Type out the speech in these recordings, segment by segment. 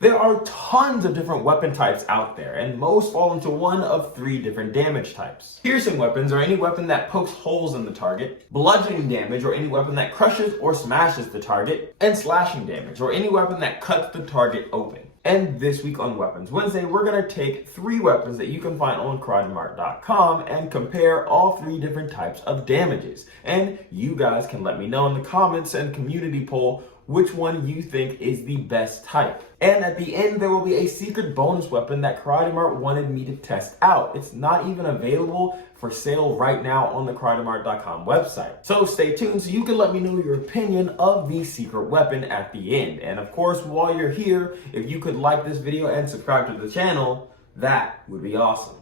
There are tons of different weapon types out there, and most fall into one of 3 different damage types. Piercing weapons are any weapon that pokes holes in the target, bludgeoning damage or any weapon that crushes or smashes the target, and slashing damage or any weapon that cuts the target open. And this week on Weapons Wednesday, we're going to take 3 weapons that you can find on KarateMart.com and compare all 3 different types of damages. And you guys can let me know in the comments and community poll which one you think is the best type. And at the end, there will be a secret bonus weapon that KarateMart wanted me to test out. It's not even available for sale right now on the KarateMart.com website. So stay tuned so you can let me know your opinion of the secret weapon at the end. And of course, while you're here, if you could like this video and subscribe to the channel, that would be awesome.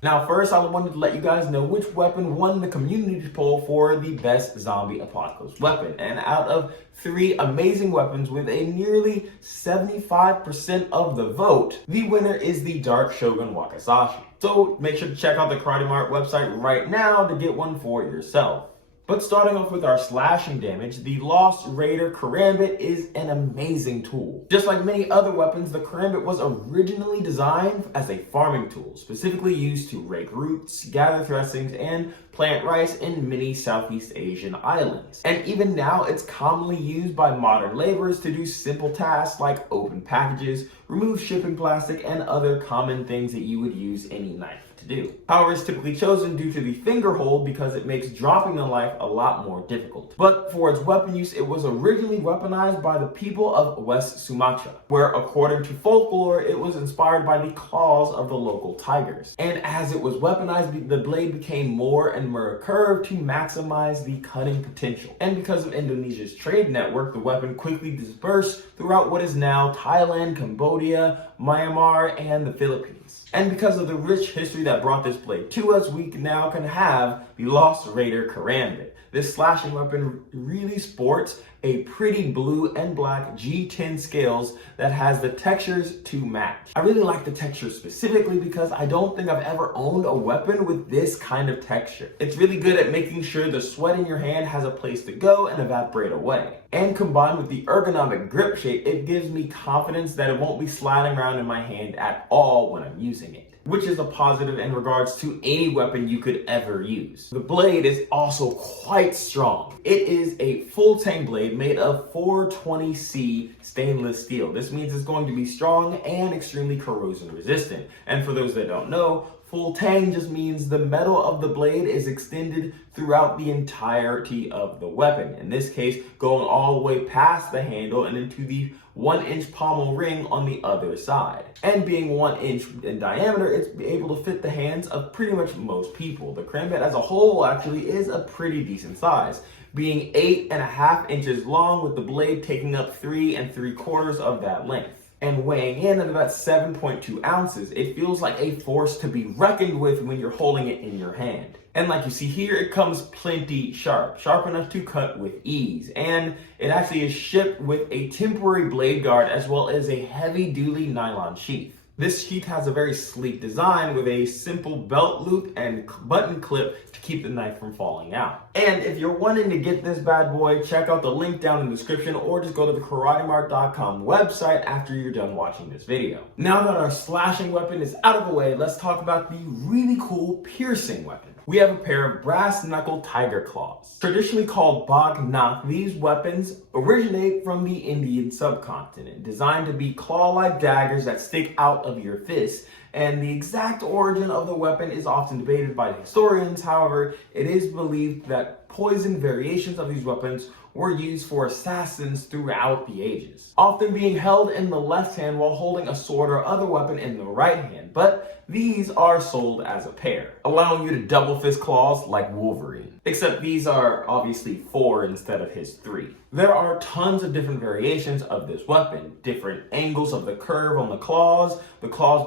Now first, I wanted to let you guys know which weapon won the community poll for the best zombie apocalypse weapon. And out of 3 amazing weapons with a nearly 75% of the vote, the winner is the Dark Shogun Wakizashi. So make sure to check out the KarateMart website right now to get one for yourself. But starting off with our slashing damage, the Lost Raider Karambit is an amazing tool. Just like many other weapons, the Karambit was originally designed as a farming tool, specifically used to rake roots, gather dressings, and plant rice in many Southeast Asian islands. And even now, it's commonly used by modern laborers to do simple tasks like open packages, remove shipping plastic, and other common things that you would use any knife to do. However, it's typically chosen due to the finger hold because it makes dropping the knife a lot more difficult. But for its weapon use, it was originally weaponized by the people of West Sumatra, where according to folklore, it was inspired by the claws of the local tigers. And as it was weaponized, the blade became more and more curved to maximize the cutting potential. And because of Indonesia's trade network, the weapon quickly dispersed throughout what is now Thailand, Cambodia, Myanmar, and the Philippines. And because of the rich history that brought this blade to us, we now can have the Lost Raider Karambit. This slashing weapon really sports a pretty blue and black G10 scales that has the textures to match. I really like the texture specifically because I don't think I've ever owned a weapon with this kind of texture. It's really good at making sure the sweat in your hand has a place to go and evaporate away. And combined with the ergonomic grip shape, it gives me confidence that it won't be sliding around in my hand at all when I'm using it, which is a positive in regards to any weapon you could ever use. The blade is also quite strong. It is a full tang blade made of 420C stainless steel. This means it's going to be strong and extremely corrosion resistant. And for those that don't know, full tang just means the metal of the blade is extended throughout the entirety of the weapon. In this case, going all the way past the handle and into the 1-inch pommel ring on the other side. And being 1 inch in diameter, it's able to fit the hands of pretty much most people. The Karambit as a whole actually is a pretty decent size, being 8.5 inches long, with the blade taking up 3 3/4 of that length. And weighing in at about 7.2 ounces, it feels like a force to be reckoned with when you're holding it in your hand. And like you see here, it comes plenty sharp enough to cut with ease. And it actually is shipped with a temporary blade guard as well as a heavy-duty nylon sheath. This sheath has a very sleek design with a simple belt loop and button clip to keep the knife from falling out. And if you're wanting to get this bad boy, check out the link down in the description or just go to the KarateMart.com website after you're done watching this video. Now that our slashing weapon is out of the way, let's talk about the really cool piercing weapon. We have a pair of brass knuckle tiger claws. Traditionally called Bag Nak, these weapons originate from the Indian subcontinent, designed to be claw-like daggers that stick out of your fists. And the exact origin of the weapon is often debated by historians. However, it is believed that poison variations of these weapons were used for assassins throughout the ages, often being held in the left hand while holding a sword or other weapon in the right hand. But these are sold as a pair, allowing you to double fist claws like Wolverine. Except these are obviously 4 instead of his 3. There are tons of different variations of this weapon, different angles of the curve on the claws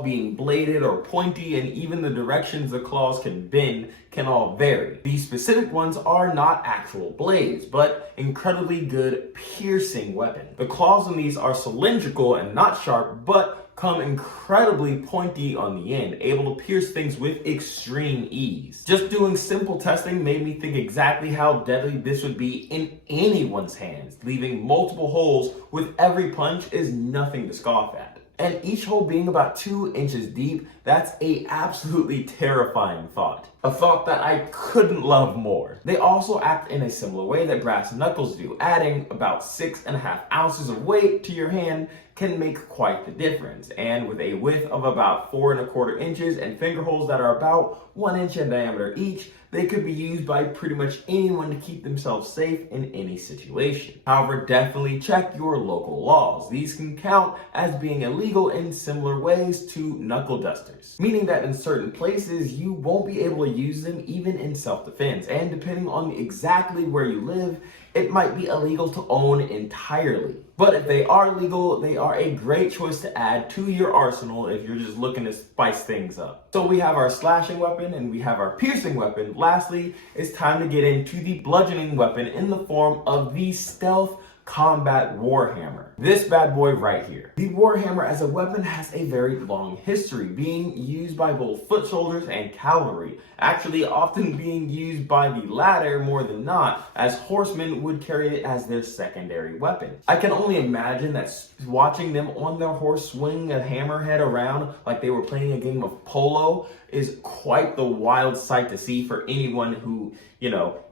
being bladed or pointy, and even the directions the claws can bend can all vary. These specific ones are not actual blades, but incredibly good piercing weapon. The claws on these are cylindrical and not sharp, but come incredibly pointy on the end, able to pierce things with extreme ease. Just doing simple testing made me think exactly how deadly this would be in anyone's hands. Leaving multiple holes with every punch is nothing to scoff at. And each hole being about 2 inches deep, that's a absolutely terrifying thought. A thought that I couldn't love more. They also act in a similar way that brass knuckles do. Adding about 6.5 ounces of weight to your hand can make quite the difference. And with a width of about 4.25 inches and finger holes that are about 1 inch in diameter each, they could be used by pretty much anyone to keep themselves safe in any situation. However, definitely check your local laws. These can count as being illegal in similar ways to knuckle dusters, meaning that in certain places you won't be able to use them even in self-defense, and depending on exactly where you live, it might be illegal to own entirely. But if they are legal, they are a great choice to add to your arsenal if you're just looking to spice things up. So we have our slashing weapon and we have our piercing weapon. Lastly, it's time to get into the bludgeoning weapon in the form of the stealth combat warhammer. This bad boy right here. The warhammer as a weapon has a very long history, being used by both foot soldiers and cavalry, actually often being used by the latter more than not, as horsemen would carry it as their secondary weapon. I can only imagine that watching them on their horse swing a hammerhead around like they were playing a game of polo is quite the wild sight to see for anyone who,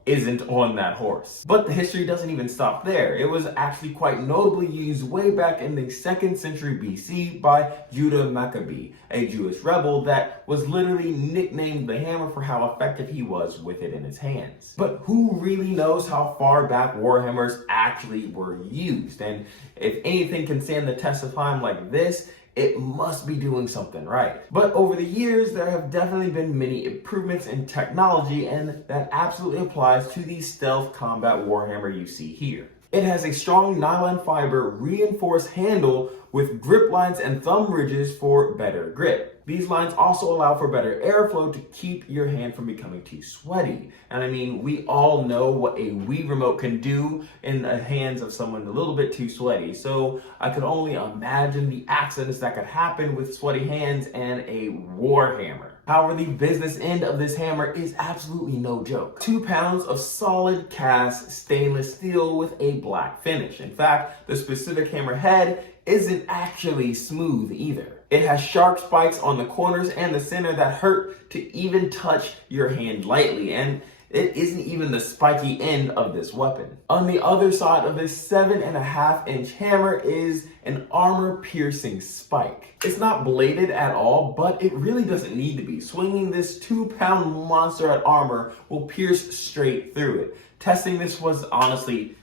isn't on that horse. But the history doesn't even stop there. It was actually quite notably used way back in the 2nd century BC by Judah Maccabee, a Jewish rebel that was literally nicknamed the hammer for how effective he was with it in his hands. But who really knows how far back warhammers actually were used? And if anything can stand the test of time like this, it must be doing something right. But over the years, there have definitely been many improvements in technology, and that absolutely applies to the stealth combat warhammer you see here. It has a strong nylon fiber reinforced handle with grip lines and thumb ridges for better grip. These lines also allow for better airflow to keep your hand from becoming too sweaty. And I mean, we all know what a Wii remote can do in the hands of someone a little bit too sweaty. So I could only imagine the accidents that could happen with sweaty hands and a warhammer. However, the business end of this hammer is absolutely no joke. 2 pounds of solid cast stainless steel with a black finish. In fact, the specific hammer head isn't actually smooth either. It has sharp spikes on the corners and the center that hurt to even touch your hand lightly, and it isn't even the spiky end of this weapon. On the other side of this 7.5-inch hammer is an armor-piercing spike. It's not bladed at all, but it really doesn't need to be. Swinging this 2-pound monster at armor will pierce straight through it. Testing this was honestly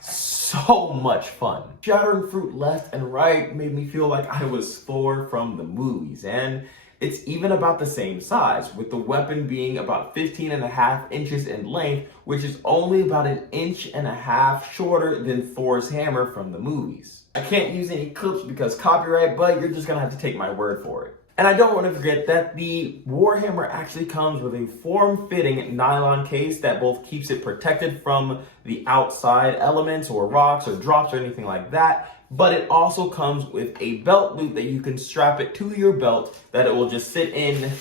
so much fun. Shattering fruit left and right made me feel like I was Thor from the movies, and it's even about the same size, with the weapon being about 15.5 inches in length, which is only about 1.5 inches shorter than Thor's hammer from the movies. I can't use any clips because copyright, but you're just gonna have to take my word for it. And I don't want to forget that the warhammer actually comes with a form-fitting nylon case that both keeps it protected from the outside elements or rocks or drops or anything like that, but it also comes with a belt loop that you can strap it to your belt that it will just fit in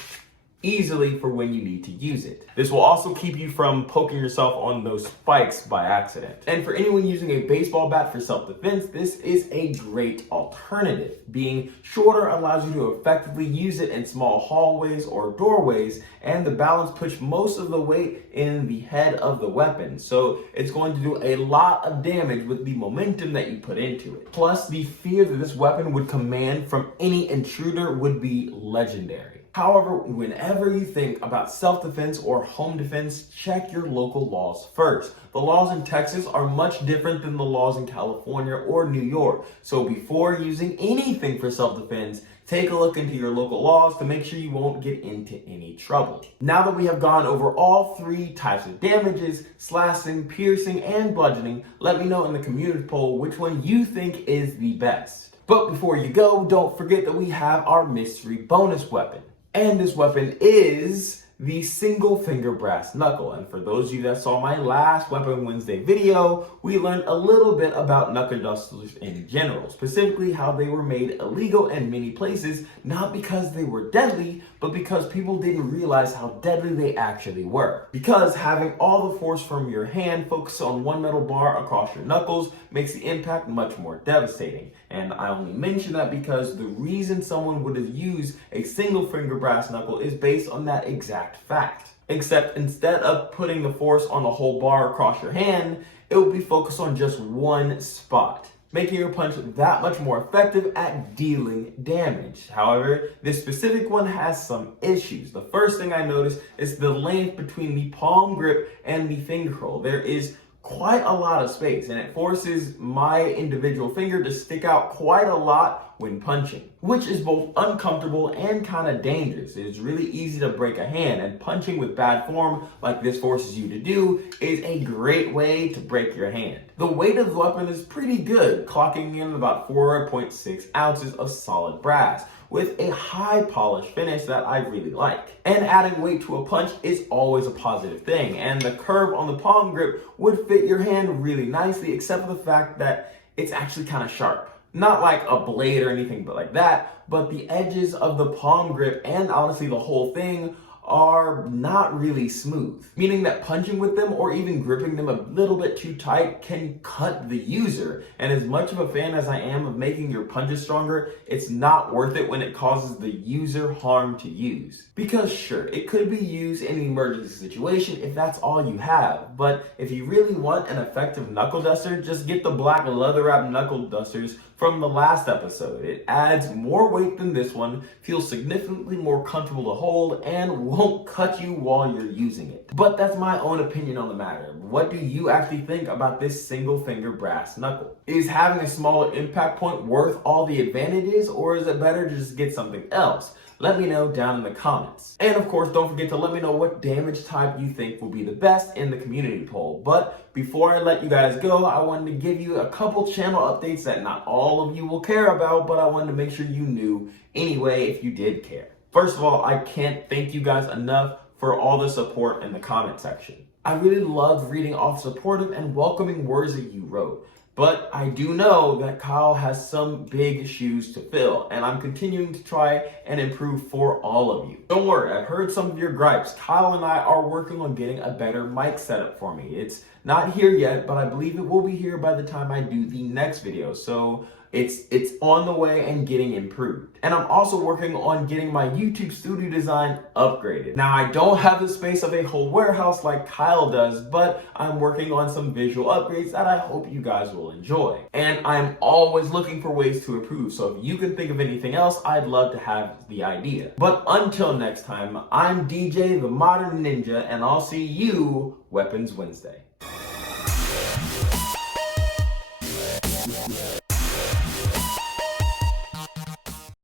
easily for when you need to use it. This will also keep you from poking yourself on those spikes by accident. And for anyone using a baseball bat for self-defense, this is a great alternative. Being shorter allows you to effectively use it in small hallways or doorways, and the balance puts most of the weight in the head of the weapon. So it's going to do a lot of damage with the momentum that you put into it. Plus, the fear that this weapon would command from any intruder would be legendary. However, whenever you think about self-defense or home defense, check your local laws first. The laws in Texas are much different than the laws in California or New York. So before using anything for self-defense, take a look into your local laws to make sure you won't get into any trouble. Now that we have gone over all 3 types of damages, slashing, piercing, and bludgeoning, let me know in the community poll which one you think is the best. But before you go, don't forget that we have our mystery bonus weapon. And this weapon is the single finger brass knuckle. And for those of you that saw my last Weapon Wednesday video, we learned a little bit about knuckle dusters in general, specifically how they were made illegal in many places, not because they were deadly, but because people didn't realize how deadly they actually were. Because having all the force from your hand focused on one metal bar across your knuckles makes the impact much more devastating. And I only mention that because the reason someone would have used a single finger brass knuckle is based on that exact fact. Except instead of putting the force on the whole bar across your hand, it will be focused on just one spot, making your punch that much more effective at dealing damage. However, this specific one has some issues. The first thing I noticed is the length between the palm grip and the finger hole. There is quite a lot of space, and it forces my individual finger to stick out quite a lot when punching, which is both uncomfortable and kind of dangerous. It is really easy to break a hand, and punching with bad form like this forces you to do is a great way to break your hand. The weight of the weapon is pretty good, clocking in about 4.6 ounces of solid brass, with a high polished finish that I really like. And adding weight to a punch is always a positive thing, and the curve on the palm grip would fit your hand really nicely, except for the fact that it's actually kind of sharp. Not like a blade or anything but like that, but the edges of the palm grip and honestly the whole thing are not really smooth, meaning that punching with them or even gripping them a little bit too tight can cut the user. And as much of a fan as I am of making your punches stronger, it's not worth it when it causes the user harm to use. Because sure, it could be used in an emergency situation if that's all you have, but if you really want an effective knuckle duster, just get the black leather wrap knuckle dusters from the last episode. It adds more weight than this one, feels significantly more comfortable to hold, and won't cut you while you're using it. But that's my own opinion on the matter. What do you actually think about this single finger brass knuckle? Is having a smaller impact point worth all the advantages, or is it better to just get something else? Let me know down in the comments. And of course, don't forget to let me know what damage type you think will be the best in the community poll. But before I let you guys go, I wanted to give you a couple channel updates that not all of you will care about, but I wanted to make sure you knew anyway if you did care. First of all, I can't thank you guys enough for all the support in the comment section. I really loved reading all the supportive and welcoming words that you wrote. But I do know that Kyle has some big shoes to fill, and I'm continuing to try and improve for all of you. Don't worry, I've heard some of your gripes. Kyle and I are working on getting a better mic setup for me. It's not here yet, but I believe it will be here by the time I do the next video. So it's on the way and getting improved. And I'm also working on getting my YouTube studio design upgraded. Now, I don't have the space of a whole warehouse like Kyle does, but I'm working on some visual upgrades that I hope you guys will enjoy. And I'm always looking for ways to improve, so if you can think of anything else, I'd love to have the idea. But until next time, I'm DJ the Modern Ninja, and I'll see you Weapons Wednesday.